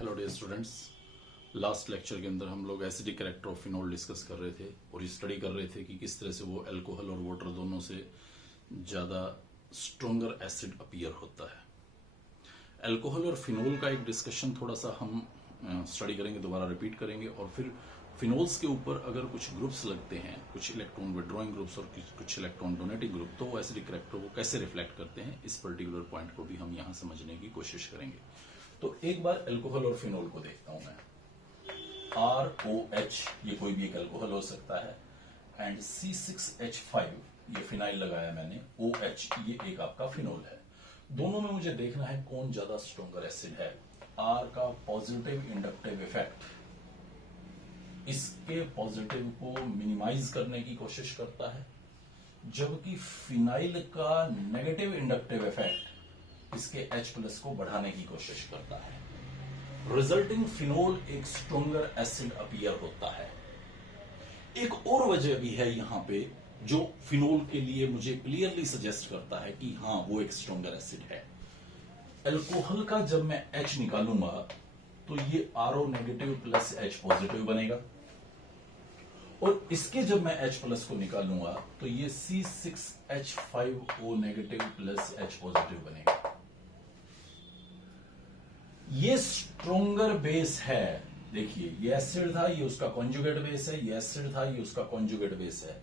Hello dear students. Last lecture के अंदर हम लोग acidic character of phenol discuss कर रहे थे और स्टडी कर रहे थे कि किस तरह से वो अल्कोहल और वाटर दोनों से ज़्यादा स्ट्रोंगर एसिड अपीयर होता है। अल्कोहल और फिनोल का एक डिस्कशन थोड़ा सा हम स्टडी करेंगे, दोबारा रिपीट करेंगे और फिर फिनोल्स के ऊपर अगर कुछ ग्रुप्स लगते हैं, कुछ इलेक्ट्रॉन विड्रॉइंग ग्रुप्स और कुछ इलेक्ट्रॉन डोनेटिंग ग्रुप, तो वो एसिडिक कैरेक्टर को कैसे रिफ्लेक्ट करते हैं, इस पर्टिकुलर पॉइंट को भी हम यहाँ समझने की कोशिश करेंगे। तो एक बार अल्कोहल और फिनोल को देखता हूं मैं। ROH ये कोई भी एक अल्कोहल हो सकता है एंड C6H5 ये फिनाइल लगाया मैंने, OH ये एक आपका फिनोल है। दोनों में मुझे देखना है कौन ज्यादा स्ट्रोंगर एसिड है। R का पॉजिटिव इंडक्टिव इफेक्ट इसके पॉजिटिव को मिनिमाइज करने की कोशिश करता है, जबकि फिनाइल का नेगेटिव इंडक्टिव इफेक्ट इसके H+ को बढ़ाने की कोशिश करता है। रिजल्टिंग फिनोल एक स्ट्रोंगर एसिड अपीयर होता है। एक और वजह भी है यहां पे जो फिनोल के लिए मुझे क्लियरली सजेस्ट करता है कि हां वो एक स्ट्रोंगर एसिड है। अल्कोहल का जब मैं H निकालूंगा तो ये RO negative plus H positive बनेगा और इसके जब मैं H+ को निकालूंगा तो ये C6H5O negative plus H positive बनेगा। ये स्ट्रोंगर बेस है। देखिए ये एसिड था, ये उसका कॉन्जुगेट बेस है, ये एसिड था, ये उसका कॉन्जुगेट बेस है।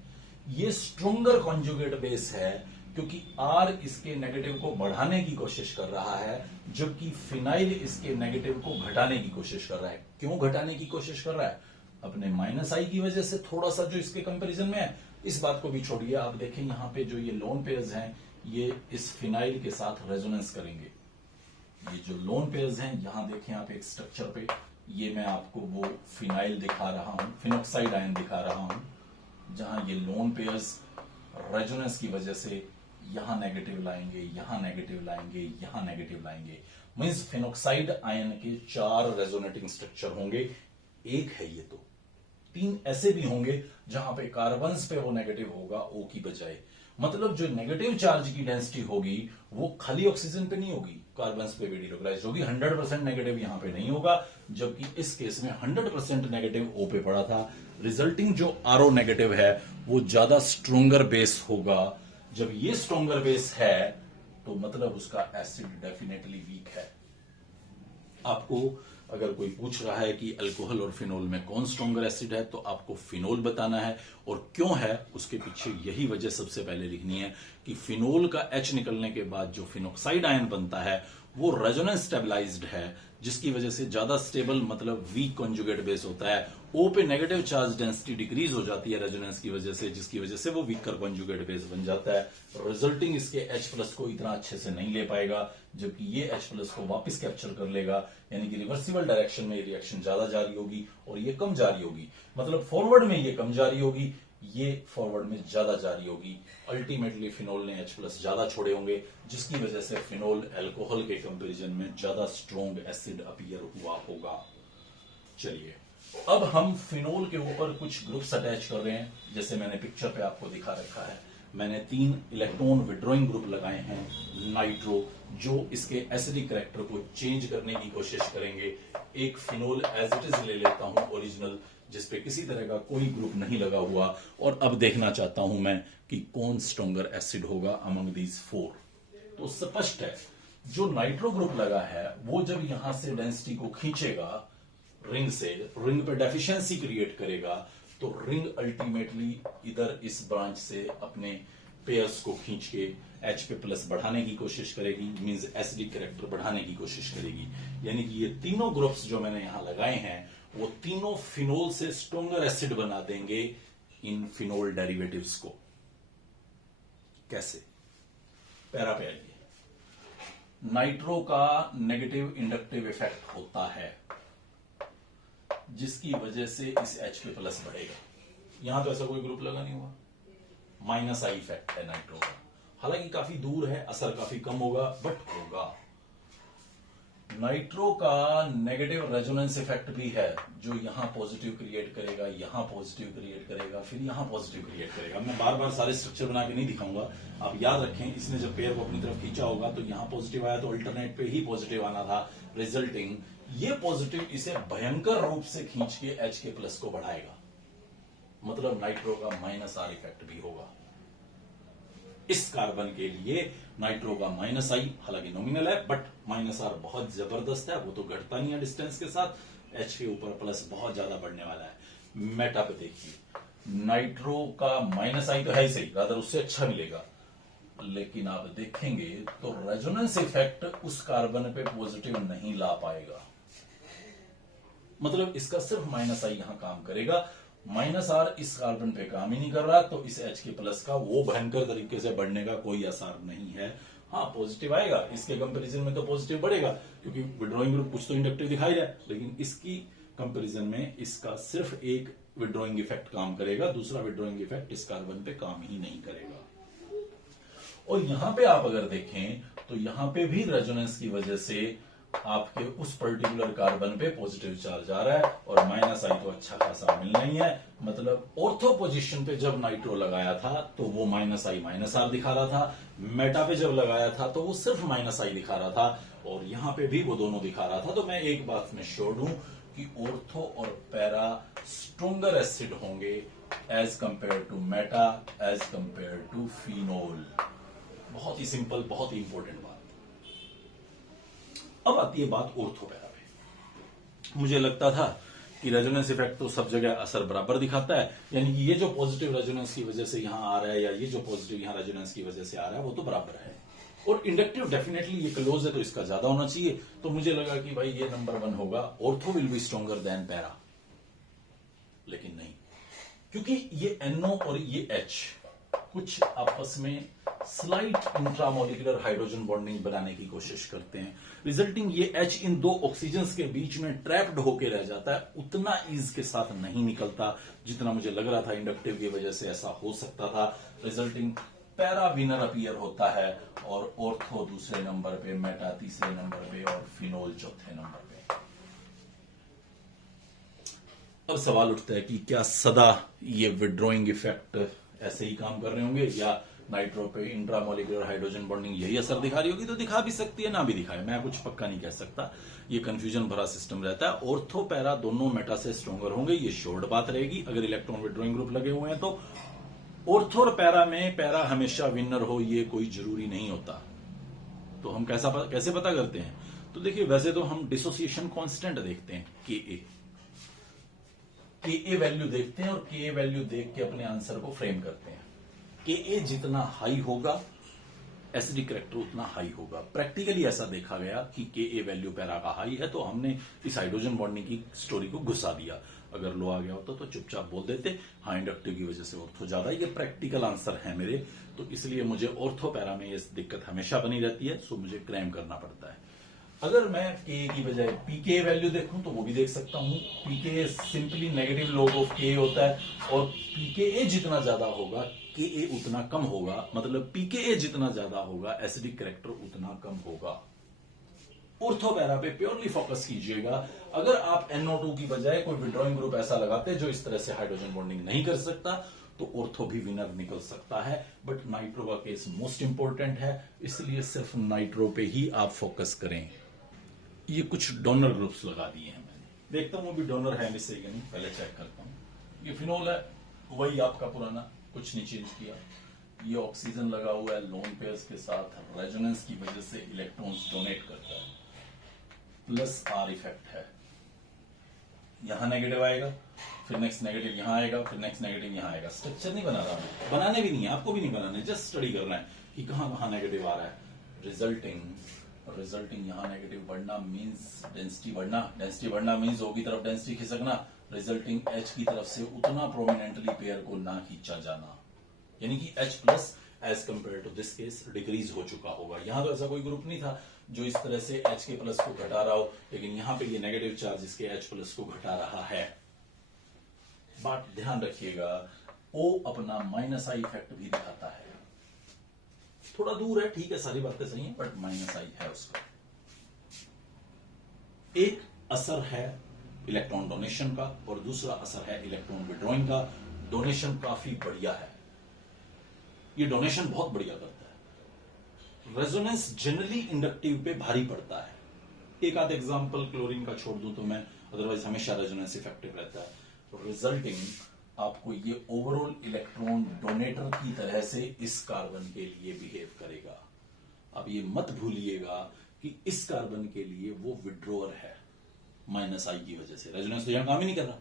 ये स्ट्रोंगर कॉन्जुगेट बेस है क्योंकि R इसके नेगेटिव को बढ़ाने की कोशिश कर रहा है, जबकि फिनाइल इसके नेगेटिव को घटाने की कोशिश कर रहा है। क्यों घटाने की कोशिश कर रहा है? अपने -I की वजह से थोड़ा सा जो इसके कंपैरिजन में है। इस बात को भी छोड़िए, आप देखें यहां पे जो ये लोन पेयर्स हैं ये इस फिनाइल के साथ रेजोनेंस करेंगे। ये जो लोन पेयर्स हैं, यहां देखें आप एक स्ट्रक्चर पे, ये मैं आपको वो फिनाइल दिखा रहा हूं, फिनोक्साइड आयन दिखा रहा हूं, जहां ये लोन पेयर्स रेजोनेंस की वजह से यहां नेगेटिव लाएंगे, यहां नेगेटिव लाएंगे, यहां नेगेटिव लाएंगे। मींस फिनोक्साइड आयन के 4 रेजोनेटिंग स्ट्रक्चर होंगे। एक है ये, तो 3 ऐसे भी होंगे जहां पे कार्बन्स पे वो नेगेटिव होगा O की बजाय। मतलब जो नेगेटिव चार्ज की डेंसिटी होगी वो खाली ऑक्सीजन पे नहीं होगी, कार्बन्स पे भी डिलोकलाइज होगी। 100% नेगेटिव यहां पे नहीं होगा, जबकि इस केस में 100% नेगेटिव O पे पड़ा था। रिजल्टिंग जो RO नेगेटिव है वो ज्यादा स्ट्रोंगर बेस होगा। जब ये स्ट्रोंगर बेस है तो मतलब उसका एसिड डेफिनेटली वीक है। आपको अगर कोई पूछ रहा है कि अल्कोहल और फिनोल में कौन स्ट्रोंगर एसिड है, तो आपको फिनोल बताना है। और क्यों है उसके पीछे यही वजह सबसे पहले लिखनी है कि फिनोल का H निकलने के बाद जो फिनोक्साइड आयन बनता है वो रेजोनेंस स्टेबलाइज्ड है, जिसकी वजह से ज्यादा स्टेबल मतलब वीक कॉन्जुगेट बेस होता है। O पे नेगेटिव चार्ज डेंसिटी डिक्रीज हो जाती है रेजोनेंस की वजह से, जिसकी वजह से वो वीकर कॉन्जुगेट बेस बन जाता है। रिजल्टिंग इसके H+ को इतना अच्छे से नहीं ले पाएगा, जबकि ये H+ को वापस कैप्चर कर लेगा। यानी कि रिवर्सिबल डायरेक्शन में रिएक्शन ज्यादा जारी होगी और ये कम जारी होगी। मतलब फॉरवर्ड में ये कम जारी होगी, ये फॉरवर्ड में ज्यादा जारी होगी। अल्टीमेटली फिनोल ने H+ ज्यादा छोड़े होंगे, जिसकी वजह से फिनोल अल्कोहल के कंपैरिजन में ज्यादा स्ट्रोंग एसिड अपीयर हुआ होगा। चलिए अब हम फिनोल के ऊपर कुछ ग्रुप्स अटैच कर रहे हैं, जैसे मैंने पिक्चर पे आपको दिखा रखा है। मैंने 3 इलेक्ट्रॉन विड्रॉइंग ग्रुप लगाए हैं नाइट्रो, जो इसके एसिडिक कैरेक्टर को चेंज करने की कोशिश करेंगे। एक फिनोल एज इट इज ले लेता हूं ओरिजिनल, जिसपे किसी तरह का कोई ग्रुप नहीं लगा हुआ, और अब देखना चाहता हूं मैं कि कौन स्ट्रोंगर एसिड होगा अमंग दीज 4। तो स्पष्ट है जो नाइट्रो ग्रुप लगा है वो जब यहां से डेंसिटी को खींचेगा रिंग से, रिंग पे डेफिशिएंसी क्रिएट करेगा, तो रिंग अल्टीमेटली इधर इस ब्रांच से अपने पेयर्स को खींच के H पे प्लस बढ़ाने की कोशिश करेगी, मींस एसिडिक कैरेक्टर बढ़ाने की कोशिश करेगी। यानी कि ये तीनों ग्रुप्स जो मैंने यहां लगाए हैं वो तीनों फिनोल से स्ट्रोंगर एसिड बना देंगे इन फिनोल डेरिवेटिव्स को। कैसे? पैरा पे आइए। नाइट्रो का नेगेटिव इंडक्टिव इफेक्ट होता है, जिसकी वजह से इस H पे प्लस बढ़ेगा। यहां तो ऐसा कोई ग्रुप लगा नहीं हुआ, -I इफेक्ट है नाइट्रो का। हालांकि काफी दूर है, असर काफी कम होगा, बट होगा। नाइट्रो का नेगेटिव रेजोनेंस इफेक्ट भी है, जो यहां पॉजिटिव क्रिएट करेगा, यहां पॉजिटिव क्रिएट करेगा, फिर यहां पॉजिटिव क्रिएट करेगा। मैं बार बार सारे स्ट्रक्चर बना के नहीं दिखाऊंगा, आप याद रखें। इसने जब पेयर को अपनी तरफ खींचा होगा तो यहां पॉजिटिव आया, तो अल्टरनेट पे ही पॉजिटिव आना था, रिजल्टिंग ये पॉजिटिव इसे भयंकर रूप से खींच के H के प्लस को बढ़ाएगा, मतलब नाइट्रो का माइनस आर इफेक्ट भी होगा। इस कार्बन के लिए नाइट्रो का माइनस आई हालांकि नॉमिनल है, बट माइनस आर बहुत जबरदस्त है, वो तो घटता नहीं है डिस्टेंस के साथ, H के ऊपर प्लस बहुत ज्यादा बढ़ने वाला है। मेटा पे देखिए, नाइट्रो का माइनस आई तो है ही सही, रादर उससे अच्छा मिलेगा, लेकिन आप देखेंगे तो रेजोनेंस इफेक्ट उस कार्बन पे पॉजिटिव नहीं ला पाएगा, मतलब इसका सिर्फ माइनस आई यहां काम करेगा, माइनस आर इस कार्बन पे काम ही नहीं कर रहा, तो इस H के प्लस का वो भयंकर तरीके से बढ़ने का कोई आसार नहीं है। हाँ पॉजिटिव आएगा, इसके कंपैरिजन में तो पॉजिटिव बढ़ेगा, क्योंकि विड्रॉइंग ग्रुप कुछ तो इंडक्टिव दिखाई रहा है, लेकिन इसकी कंपैरिजन में इसका सिर्फ एक विड्रॉइंग इफेक्ट काम करेगा, दूसरा विड्रॉइंग इफेक्ट इस कार्बन पे काम ही नहीं करेगा। और यहां पे आप अगर देखें तो यहां पे भी रेजोनेंस की वजह से आपके उस पर्टिकुलर कार्बन पे पॉजिटिव चार्ज आ रहा है, और माइनस आई तो अच्छा खासा मिलना ही है, मतलब ऑर्थो पोजीशन पे जब नाइट्रो लगाया था तो वो माइनस आई माइनस आर दिखा रहा था, मेटा पे जब लगाया था तो वो सिर्फ माइनस आई दिखा रहा था, और यहां पे भी वो दोनों दिखा रहा था। तो मैं एक बात में श्योर हूं कि ऑर्थो और पैरा स्ट्रोंगर एसिड होंगे as compare to meta, as compare to phenol. बहुत ही सिंपल, बहुत ही इंपॉर्टेंट बात। अब आती है बात ऑर्थो पैरा पे। मुझे लगता था कि रेजोनेंस इफेक्ट तो सब जगह असर बराबर दिखाता है, यानी कि ये जो पॉजिटिव रेजोनेंस की वजह से यहां आ रहा है, या ये जो पॉजिटिव यहां रेजोनेंस की वजह से आ रहा है, वो तो बराबर है, और इंडक्टिव डेफिनेटली ये क्लोज है तो इसका ज्यादा होना चाहिए। तो मुझे लगा कि भाई ये नंबर 1 होगा, ortho will be stronger then para, लेकिन नहीं, क्योंकि ये NO और ये H कुछ आपस में स्लाइट इंट्रामोलिकुलर हाइड्रोजन बॉन्डिंग बनाने की कोशिश करते हैं, रिजल्टिंग ये H इन दो ऑक्सीजन्स के बीच में ट्रैप्ड होकर रह जाता है, उतना ईज के साथ नहीं निकलता जितना मुझे लग रहा था। इंडक्टिव की वजह से ऐसा हो सकता था, रिजल्टिंग पैरा विनर अपीयर होता है, और ऑर्थो दूसरे नंबर पे, मेटा तीसरे नंबर पे, और फिनोल चौथे नंबर पे। अब सवाल उठता है कि क्या सदा ये विड्रॉइंग इफेक्ट ऐसे ही काम कर रहे होंगे, या नाइट्रो पे इंट्रामोलिकुलर हाइड्रोजन बॉन्डिंग यही असर दिखा रही होगी? तो दिखा भी सकती है, ना भी दिखाए, मैं कुछ पक्का नहीं कह सकता, ये कंफ्यूजन भरा सिस्टम रहता है। ऑर्थो पैरा दोनों मेटा से स्ट्रॉन्गर होंगे, ये श्योर्ड बात रहेगी अगर इलेक्ट्रॉन विड्रॉइंग ग्रुप लगे हुए हैं तो। ऑर्थो और पैरा में पैरा हमेशा विनर हो ये कोई जरूरी नहीं होता। तो हम कैसे पता करते हैं? तो देखिए, वैसे तो हम डिसोसिएशन कांस्टेंट देखते हैं, के वैल्यू देखते हैं, और के वैल्यू देख के अपने आंसर को फ्रेम करते हैं। के जितना हाई होगा एसिडिक करैक्टर उतना हाई होगा। प्रैक्टिकली ऐसा देखा गया कि के वैल्यू पैरा का हाई है, तो हमने इस हाइड्रोजन बॉन्डिंग की स्टोरी को घुसा दिया। अगर लो आ गया होता तो चुपचाप बोल देते हाँ इंडक्टिव की वजह से ऑर्थो ज्यादा। ये प्रैक्टिकल आंसर है मेरे, तो इसलिए मुझे ऑर्थो पैरा में ये दिक्कत हमेशा बनी रहती है, सो मुझे क्रैम करना पड़ता है। अगर मैं के की बजाय पीके वैल्यू देखूं तो वो भी देख सकता हूं। पीके सिंपली नेगेटिव लॉग ऑफ के होता है, और पीके जितना ज्यादा होगा के उतना कम होगा, मतलब पीके जितना ज्यादा होगा एसिडिक करैक्टर उतना कम होगा। ऑर्थो पैरा पे प्योरली फोकस कीजिएगा। अगर आप NO2 की बजाय कोई विड्रॉइंग ग्रुप ऐसा लगाते जो इस तरह से हाइड्रोजन बॉन्डिंग नहीं कर सकता, तो ऑर्थो भी विनर निकल सकता है, बट नाइट्रो का केस मोस्ट इंपॉर्टेंट है, इसलिए सिर्फ नाइट्रो पे ही आप फोकस करें। ये कुछ डोनर ग्रुप्स लगा दिए हैं मैंने, देखता हूं अभी डोनर है मिस नहीं, पहले चेक करता हूं। ये फिनोल है, वही आपका पुराना, कुछ नहीं चेंज किया। ये ऑक्सीजन लगा हुआ है लोन पेयर्स के साथ, रेजोनेंस की वजह से इलेक्ट्रॉन्स डोनेट करता है, प्लस आर इफेक्ट है। यहां नेगेटिव आएगा, फिर नेक्स्ट नेगेटिव यहां आएगा, फिर नेक्स्ट नेगेटिव यहां आएगा। स्ट्रक्चर नहीं बना रहा मैं, बनाने भी नहीं है, आपको भी नहीं बनाने, जस्ट स्टडी करना है कि कहां कहां नेगेटिव आ रहा है। रिजल्टिंग यहां नेगेटिव बढ़ना मींस डेंसिटी बढ़ना, डेंसिटी बढ़ना मींस O की तरफ डेंसिटी खिसकना, रिजल्टिंग H की तरफ से उतना प्रोमिनेंटली पेयर को ना खींचा जाना, यानी कि H plus as compare to this case decrease हो चुका होगा। यहां तो ऐसा कोई ग्रुप नहीं था जो इस तरह से H के प्लस को घटा रहा हो, लेकिन यहां पे ये नेगेटिव चार्ज इसके H प्लस को घटा रहा है। बात ध्यान रखिएगा, O अपना माइनस आई इफेक्ट भी दिखाता है, थोड़ा दूर है, ठीक है, सारी बातें सही है, बट माइनस आई है उसका। एक असर है इलेक्ट्रॉन डोनेशन का और दूसरा असर है इलेक्ट्रॉन विड्रॉइंग का। डोनेशन काफी बढ़िया है, ये डोनेशन बहुत बढ़िया करता है। रेजोनेंस जनरली इंडक्टिव पे भारी पड़ता है। एक आध एग्जांपल क्लोरीन का छोड़ दूं तो मैं, अदरवाइज हमेशा रेजोनेंस इफेक्टिव रहता है। रिजल्टिंग आपको ये ओवरऑल इलेक्ट्रॉन डोनेटर की तरह से इस कार्बन के लिए बिहेव करेगा। अब ये मत भूलिएगा कि इस कार्बन के लिए वो विड्रोअर है माइनस आई की वजह से। रेजोनेंस तो यहां काम ही नहीं कर रहा,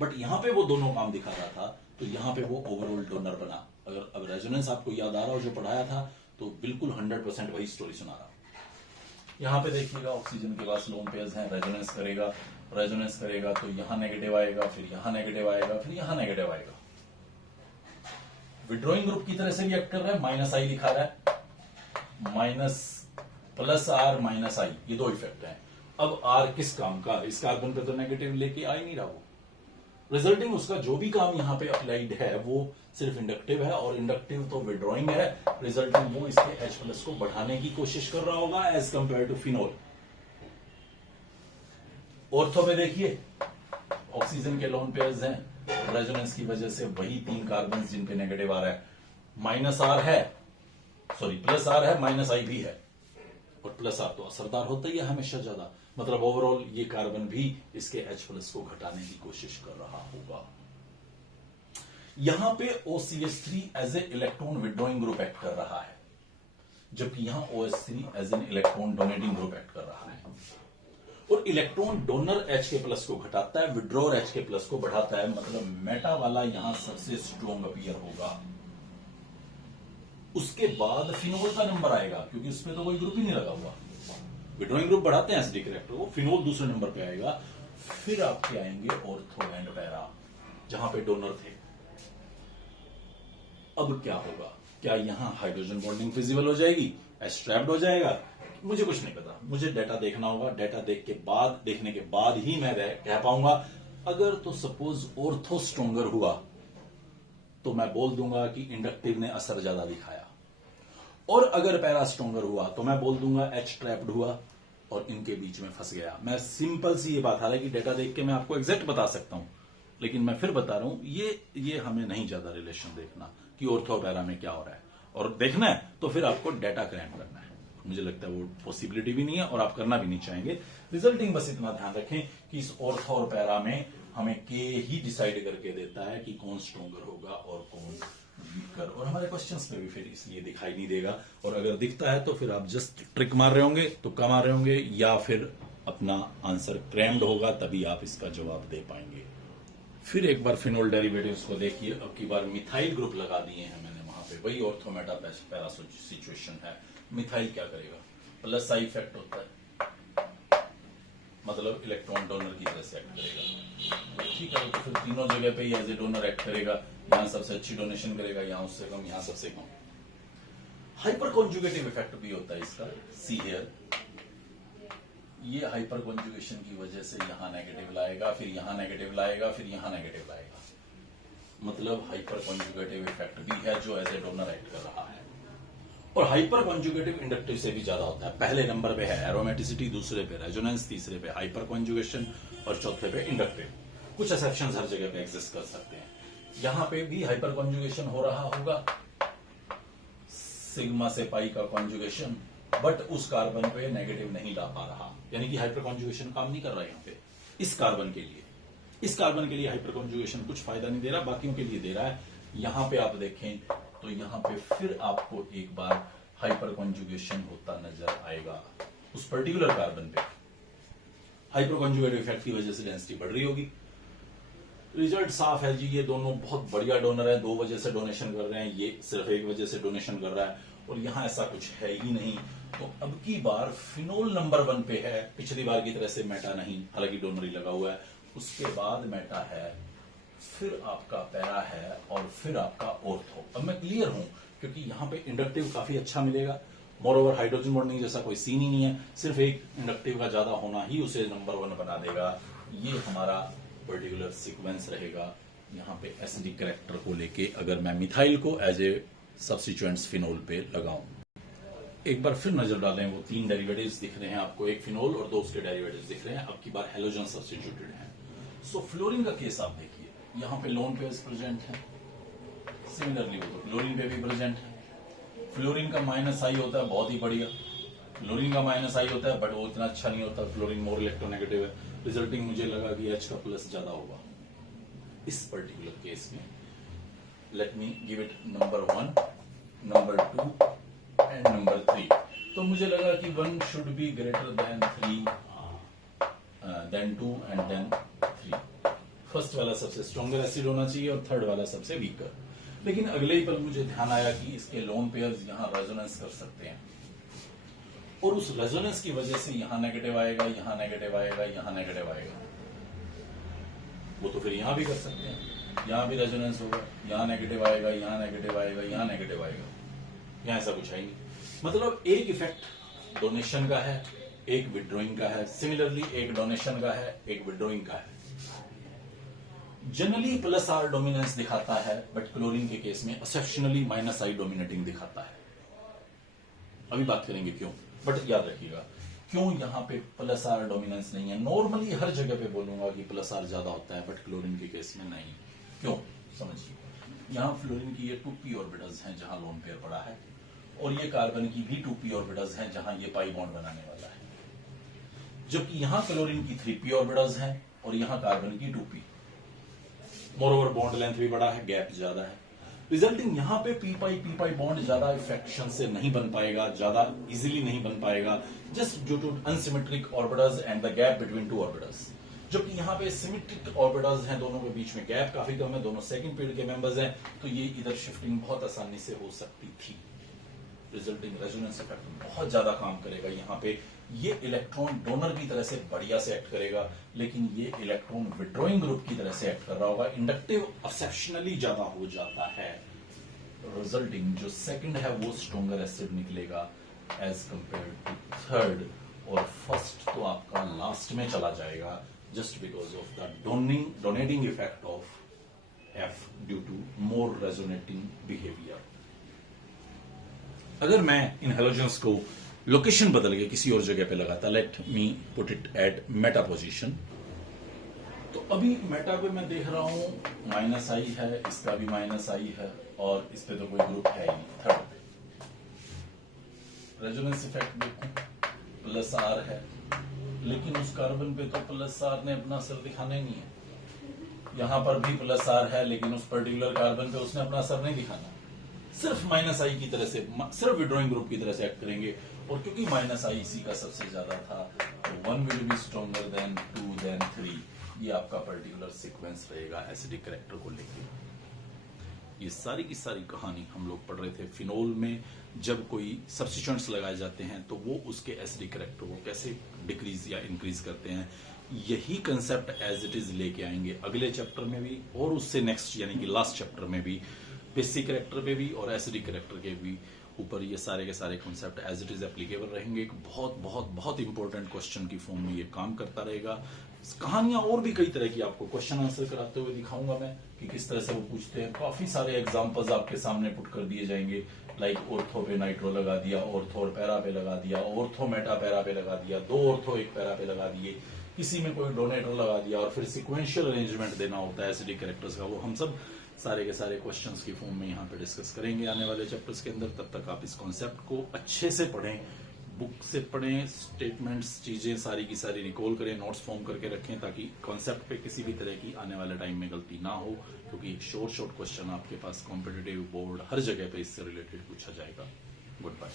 बट यहां पे वो दोनों काम दिखा रहा था, तो यहां पे वो ओवरऑल डोनर बना। अगर अब रेजोनेंस आपको याद आ रहा हो जो पढ़ाया था, तो बिल्कुल 100% वही स्टोरी सुना रहा हूं। यहां पे देखिएगा ऑक्सीजन के पास लोन पेयर्स हैं, रेजोनेंस करेगा तो यहां नेगेटिव आएगा, फिर यहां नेगेटिव आएगा, फिर यहां नेगेटिव आएगा। विड्रॉइंग ग्रुप की तरह से रिएक्ट कर रहा है, माइनस आई दिखा रहा है, माइनस प्लस आर माइनस आई, ये दो इफेक्ट हैं। अब आर किस काम का? इस कार्बन पे तो नेगेटिव लेके आ ही नहीं रहा वो। रिजल्टिंग उसका जो भी काम यहां पे अप्लाइड है वो सिर्फ इंडक्टिव है, और इंडक्टिव तो विड्रॉइंग है। रिजल्टिंग वो इसके H+ को बढ़ाने की कोशिश कर रहा होगा as compare to phenol. Ortho पे देखिए ऑक्सीजन के लोन पेयर्स हैं, रेजोनेंस की वजह से वही 3 कार्बन जिन पे नेगेटिव आ रहा है, माइनस आर है, सॉरी प्लस आर है, माइनस आई भी है, और प्लस आर तो असरदार होता ही है हमेशा ज्यादा। मतलब ओवरऑल ये कार्बन भी इसके H+ को घटाने की कोशिश कर रहा होगा। यहां पे OCH3 as a electron withdrawing group act कर रहा है, जबकि यहां OH3 as an electron donating group act कर रहा है। और इलेक्ट्रॉन डोनर H+ को घटाता है, विड्रॉर H+ को बढ़ाता है। मतलब मेटा वाला यहां सबसे स्ट्रॉन्ग अपीयर होगा। उसके बाद फिनोल का नंबर आएगा, क्योंकि उसमें तो कोई ग्रुप ही नहीं लगा हुआ। विड्रॉइंग ग्रुप बढ़ाते हैं एसिडिक रिएक्टर को, फिनोल दूसरे नंबर पे आएगा। फिर आपके आएंगे ऑर्थो एंड पैरा, जहां पे डोनर थे। अब क्या होगा? क्या यहां हाइड्रोजन बॉन्डिंग फिजिबल हो जाएगी, H ट्रैप्ड हो जाएगा? मुझे कुछ नहीं पता, मुझे डेटा देखना होगा। डेटा देखने के बाद ही मैं कह पाऊंगा। अगर तो सपोज ऑर्थो स्ट्रोंगर हुआ तो मैं बोल दूंगा कि इंडक्टिव ने असर ज्यादा दिखाया, और अगर पैरा स्ट्रोंगर हुआ तो मैं बोल दूंगा H ट्रैप्ड हुआ और इनके बीच में फंस गया। मैं सिंपल सी ये बात, हालांकि डेटा देख के मैं आपको एग्जैक्ट बता सकता हूं, लेकिन मैं फिर बता रहा हूं ये हमें नहीं ज्यादा रिलेशन देखना कि ऑर्थो पैरा में क्या हो रहा है, और देखना है तो फिर आपको डेटा क्राइम करना है। मुझे लगता है वो पॉसिबिलिटी भी नहीं है और आप करना भी नहीं चाहेंगे। रिजल्टिंग बस इतना ध्यान रखें कि इस ऑर्थो और पैरा में हमें के ही डिसाइड करके देता है कि कौन स्ट्रोंगर होगा और कौन वीकर, और हमारे क्वेश्चंस में भी फिर इसलिए दिखाई नहीं देगा। और अगर दिखता है तो फिर आप जस्ट ट्रिक मार रहे होंगे, तुक्का मार रहे होंगे, या फिर अपना आंसर क्रैम्ड होगा, तभी आप इसका जवाब दे पाएंगे। फिर एक बार फिनोल डेरिवेटिव्स को देखिए। अब की बार मिथाइल ग्रुप लगा दिए हैं मैंने वहां पे, वही ऑर्थोमेटा पैरा सिचुएशन है। मिथाइल क्या करेगा? प्लस आई इफेक्ट होता है, मतलब इलेक्ट्रॉन डोनर की तरह से एक्ट करेगा। ठीक है, तो फिर तीनों जगह पे एज ए डोनर एक्ट करेगा। यहां सबसे अच्छी डोनेशन करेगा, यहां उससे कम, यहां सबसे कम। हाइपर कॉन्जुगेटिव इफेक्ट भी होता है इसका। सी हियर, ये हाइपर कॉन्जुगेशन की वजह से यहां नेगेटिव लाएगा, फिर यहां नेगेटिव लाएगा, फिर यहां नेगेटिव लाएगा। मतलब हाइपर कॉन्जुगेटिव इफेक्ट भी है जो एज ए डोनर एक्ट कर रहा है। और हाइपर कॉन्जुगेटिव इंडक्टिव से भी ज्यादा होता है। पहले नंबर पे है एरोमेटिसिटी, दूसरे पे रेजोनेंस, तीसरे पे हाइपर कॉन्जुगेशन, और चौथे पे इंडक्टिव। कुछ एक्सेप्शंस हर जगह पे एग्जिस्ट कर सकते हैं। यहां पे भी हाइपर कॉन्जुगेशन हो रहा होगा, सिग्मा से पाई का कॉन्जुगेशन, बट उस कार्बन पे नेगेटिव नहीं ला पा रहा, यानी कि हाइपर कॉन्जुगेशन काम नहीं कर रहा है यहां पे इस कार्बन के लिए। इस कार्बन के लिए हाइपर कॉन्जुगेशन कुछ फायदा नहीं दे रहा, बाकियों के लिए दे रहा है। यहां पे आप देखें तो यहां पे फिर आपको एक बार हाइपर कॉन्जुगेशन होता नजर आएगा उस पर्टिकुलर कार्बन पे। हाइपर कॉन्जुगेटिव इफेक्ट की वजह से डेंसिटी बढ़ रही होगी। रिजल्ट साफ है जी, ये दोनों बहुत बढ़िया डोनर है, 2 वजह से डोनेशन कर रहे हैं, ये सिर्फ 1 वजह से डोनेशन कर रहा है, और यहां ऐसा कुछ है ही नहीं। तो अब की बार फिनोल नंबर 1 पे है, पिछली बार की तरह से मेटा नहीं, हालांकि डोनर ही लगा हुआ है। उसके बाद मेटा है, फिर आपका पैरा है, और फिर आपका ऑर्थो। अब मैं क्लियर हूं, क्योंकि यहां पे इंडक्टिव काफी अच्छा मिलेगा। मोर ओवर हाइड्रोजन बॉन्डिंग जैसा कोई सीन ही नहीं है, सिर्फ एक इंडक्टिव का ज्यादा होना ही उसे नंबर 1 बना देगा। ये हमारा पर्टिकुलर सीक्वेंस रहेगा। यहां पे एसिडिक कैरेक्टर को लेके अगर मैं मिथाइल को एज ए सब्स्टिट्यूएंट्स फिनोल पे लगाऊं, एक बार फिर नजर डालें, वो 3 डेरिवेटिव्स दिख रहे हैं आपको, एक फिनोल और 2 उसके डेरिवेटिव्स दिख रहे हैं। अब की बार हेलोजन सब्स्टिट्यूटेड है। सो फ्लोरीन का केस आप देखिए, यहां पे लोन पेयर्स प्रेजेंट है, सिमिलरली वो तो क्लोरीन पे भी प्रेजेंट है। फ्लोरीन का माइनस आई होता है, बहुत ही बढ़िया। क्लोरीन का माइनस आई होता है, बट वो इतना अच्छा नहीं होता, फ्लोरीन मोर इलेक्ट्रोनेगेटिव है, रिजल्टिंग मुझे लगा कि H का प्लस ज्यादा होगा इस पर्टिकुलर केस में। Let me give it number 1, number 2 and number 3। तो मुझे लगा कि 1 should be greater than 3, then 2 and then 3। First वाला सबसे स्ट्रॉन्गर एसिड होना चाहिए और थर्ड वाला सबसे वीकर। लेकिन अगले ही पल मुझे ध्यान आया कि इसके लोन पेयर्स यहां रेजोनेंस कर सकते हैं, और उस रेजोनेंस की वजह से यहां नेगेटिव आएगा, यहां नेगेटिव आएगा, यहां नेगेटिव आएगा। वो तो फिर यहां भी कर सकते हैं, यहां भी रेजोनेंस होगा, यहां नेगेटिव आएगा, यहां नेगेटिव आएगा, यहां नेगेटिव आएगा। यहां ऐसा कुछ है ही नहीं। मतलब एक इफेक्ट डोनेशन का है, एक विड्रॉइंग का है। सिमिलरली एक डोनेशन का है, एक विड्रॉइंग का है। जनरली प्लस आर डोमिनेंस दिखाता है, बट क्लोरीन के केस में एक्सेप्शनली माइनस आई डोमिनेटिंग दिखाता है। अभी बात करेंगे क्यों, बट याद रखिएगा क्यों यहां पे प्लस आर डोमिनेंस नहीं है। नॉर्मली हर जगह पे बोलूंगा कि प्लस आर ज्यादा होता है, बट क्लोरीन के केस में नहीं। क्यों, समझिए। यहां फ्लोरीन की ये 2p ऑर्बिटल्स हैं जहां लोन पेयर पड़ा है, और ये कार्बन की भी 2p ऑर्बिटल्स हैं जहां ये पाई बॉन्ड बनाने वाला है। जबकि यहां क्लोरीन की 3p ऑर्बिटल्स हैं और यहां कार्बन की 2p। मोरओवर बॉन्ड लेंथ भी बड़ा है, गैप ज्यादा है, रिजल्टिंग यहां पे पी पाई बॉन्ड ज्यादा इफेक्शन से नहीं बन पाएगा, ज्यादा इजीली नहीं बन पाएगा, just due to unsymmetric orbitals and the gap between 2 orbitals. जबकि यहां पे सिमेट्रिक ऑर्बिटल्स हैं, दोनों के बीच में गैप काफी कम है, दोनों सेकंड पीरियड के मेंबर्स हैं, तो ये इधर शिफ्टिंग बहुत आसानी से हो सकती थी। रिजल्टिंग रेजोनेंस इफेक्ट बहुत ज्यादा काम करेगा। यहां पे ये इलेक्ट्रॉन डोनर की तरह से बढ़िया से एक्ट करेगा, लेकिन ये इलेक्ट्रॉन विड्रॉइंग ग्रुप की तरह से एक्ट कर रहा होगा, इंडक्टिव एक्सेप्शनली ज्यादा हो जाता है। रिजल्टिंग जो सेकंड है वो स्ट्रॉन्गर एसिड निकलेगा एज कंपेयर टू थर्ड, और फर्स्ट तो आपका लास्ट में चला जाएगा, just because of the donating effect of F due to more resonating behaviour. अगर मैं इन हेलोजेंस को लोकेशन बदल के किसी और जगह पे लगाता, let me put it at Meta position, तो अभी मेटा पे मैं देख रहा हूं माइनस आई है, इसका भी माइनस आई है, और इस पे तो कोई ग्रुप है ही नहीं थर्ड पे। रेजोनेंस इफेक्ट देखो, प्लस आर है, लेकिन उस कार्बन पे तो प्लस आर ने अपना असर दिखाना ही नहीं है। यहां पर भी प्लस आर है, लेकिन उस पर्टिकुलर कार्बन पे उसने अपना असर नहीं दिखाना, सिर्फ माइनस आई की तरह से, सिर्फ विड्रॉइंग ग्रुप की तरह से एक्ट करेंगे। और क्योंकि माइनस आई इसी का सबसे ज्यादा था, तो 1 will be stronger than 2 then 3। ये आपका पर्टिकुलर सीक्वेंस रहेगा एसिडिक कैरेक्टर को लेके। ये सारी की सारी कहानी हम लोग पढ़ रहे थे फिनोल में। जब कोई सब्स्टिट्यूएंट्स लगाए जाते हैं तो वो उसके एसिडिक कैरेक्टर को कैसे डिक्रीज या इंक्रीज करते हैं, यही कंसेप्ट एज इट इज लेके आएंगे अगले चैप्टर में भी, और उससे नेक्स्ट यानी कि लास्ट चैप्टर में भी। बेसिक कैरेक्टर पे भी और एसिडिक कैरेक्टर के भी ऊपर ये सारे के सारे concept as it is applicable रहेंगे। एक बहुत बहुत बहुत इंपॉर्टेंट क्वेश्चन की फॉर्म में ये काम करता रहेगा। कहानियां और भी कई तरह की आपको क्वेश्चन आंसर कराते हुए दिखाऊंगा मैं कि किस तरह से वो पूछते हैं। काफी सारे एग्जांपल्स आपके सामने पुट कर दिए जाएंगे, लाइक ऑर्थो पे नाइट्रो लगा दिया, ऑर्थो और पैरा पे लगा दिया, ऑर्थो मेटा पैरा पे लगा दिया, 2 ऑर्थो 1 पैरा पे लगा दिए, किसी में कोई डोनेटर लगा दिया, और फिर सिक्वेंशियल अरेंजमेंट देना होता है एसिडिक कैरेक्टर्स का। वो हम सब सारे के सारे क्वेश्चंस की फॉर्म में यहाँ पे डिस्कस करेंगे आने वाले चैप्टर्स के अंदर। तब तक आप इस कॉन्सेप्ट को अच्छे से पढ़ें, बुक से पढ़ें, स्टेटमेंट्स चीजें सारी की सारी रिकॉल करें, नोट्स फॉर्म करके रखें, ताकि कॉन्सेप्ट पे किसी भी तरह की आने वाले टाइम में गलती ना हो, क्योंकि शॉर्ट क्वेश्चन आपके पास कॉम्पिटिटिव बोर्ड हर जगह पे इससे रिलेटेड पूछा जाएगा। Good bye.